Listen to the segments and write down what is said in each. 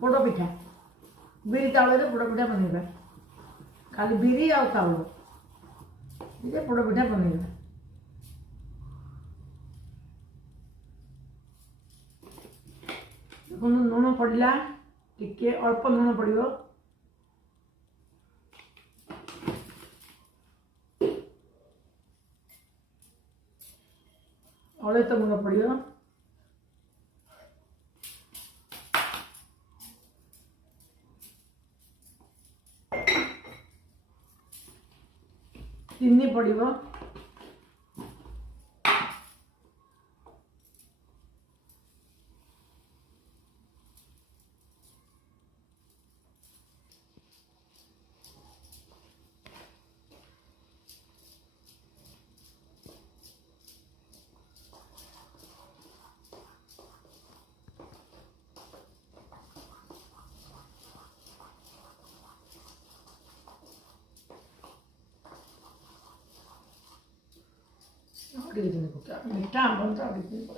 पोड़ पिठा बिरी चाउल पोड़ पिठा बनइबा खाली बिरी आ चाउल ये पोड़ पिठा बनइबा देखो लुण पड़ला टिके अल्प लुण पड़ो हलद गुण पड़ो चीनी पड़ो मीठा आम तो पड़ेगा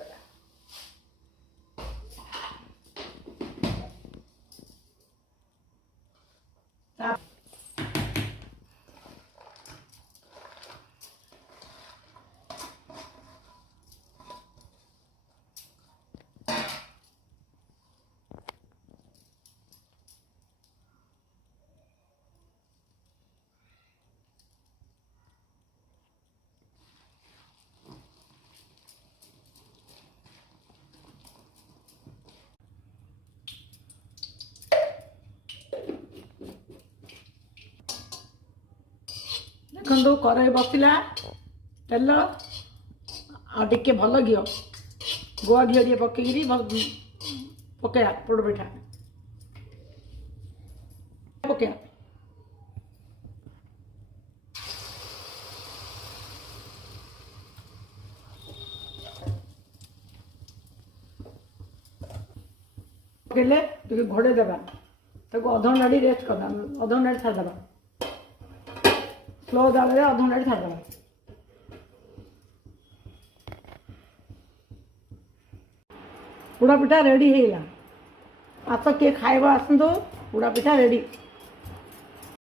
देखो कड़ाई बसिला तेल आके भल घी गुआ घी टे पकईरी पकड़ा पोड़ पिठा पकड़ा पकड़े घोड़े देवा अध घंटा रेस्ट करना अध घंटा छाड़देवा स्लो जाल अध घंटा छाड़देवा पोड़ पिठा रेडी है आ तो किए खाइबा आसतु पोड़ पिठा रेडी।